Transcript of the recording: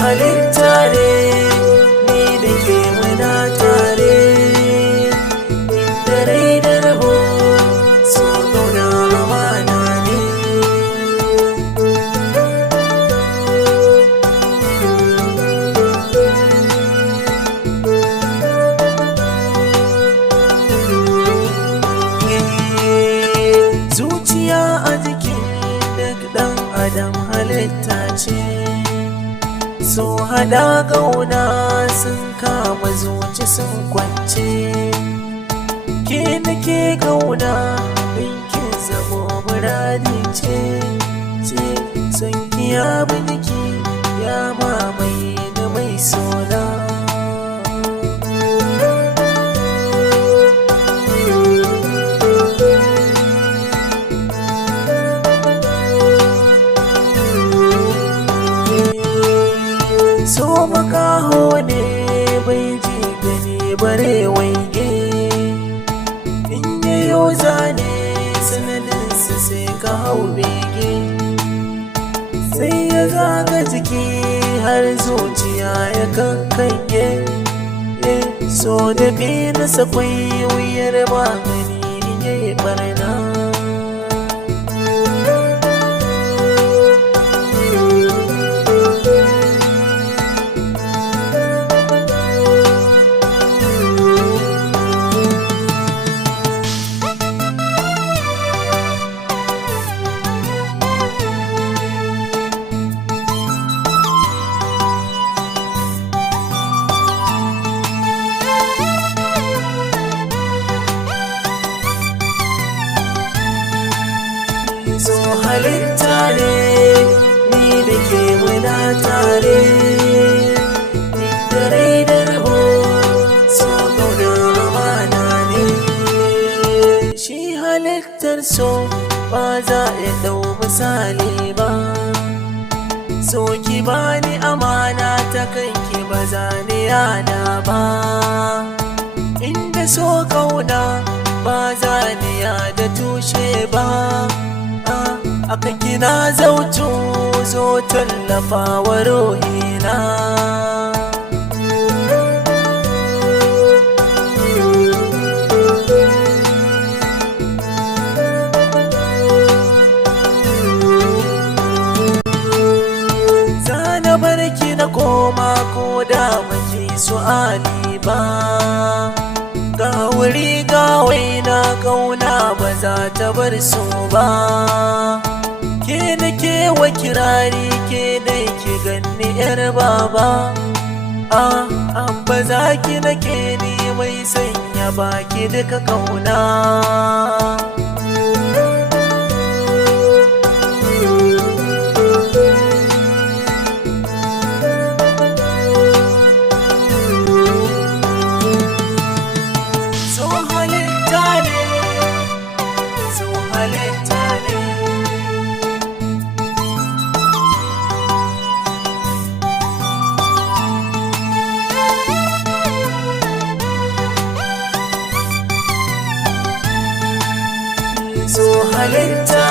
halitta ne ni da ke muna tare, inda rai da rabo so gauna amana ne. Zuciya a jikin duk ɗan adam halitta ce, so hada gauna sun kama zuci sun kwance. Ke nake gauna ɗinkin zamo muradi ce, son kiya biniki ya mamaye da mai sona. So makaho ne bai ji gani bare waige, in yayo zane sanadinsa sai ka hau bege. Sai ya zaga jiki har zuciya ya kankange, so da bi na sakwai wuyar magani in yayi barna. So halitta ne ni da ke muna tare, inda rai da rabo so gauna amana ne. Shi halittar so ba za a ɗau misali ba, so ki bani amana ta kanki ba za ni yana ba. Inda so kauna ba za ni yada tushe ba, aka kina zautu zo tallafa wa ruhina. Zana barki na koma ko da maki su'ali ba, ga wuri ga waina kauna ba za ta bar so ba. Ke nake wa kirari ke dai ki ganni yar baba, ba za ki nake ni mai sanya baki duka kauna. So halitta ne, so halitta ne. So halitta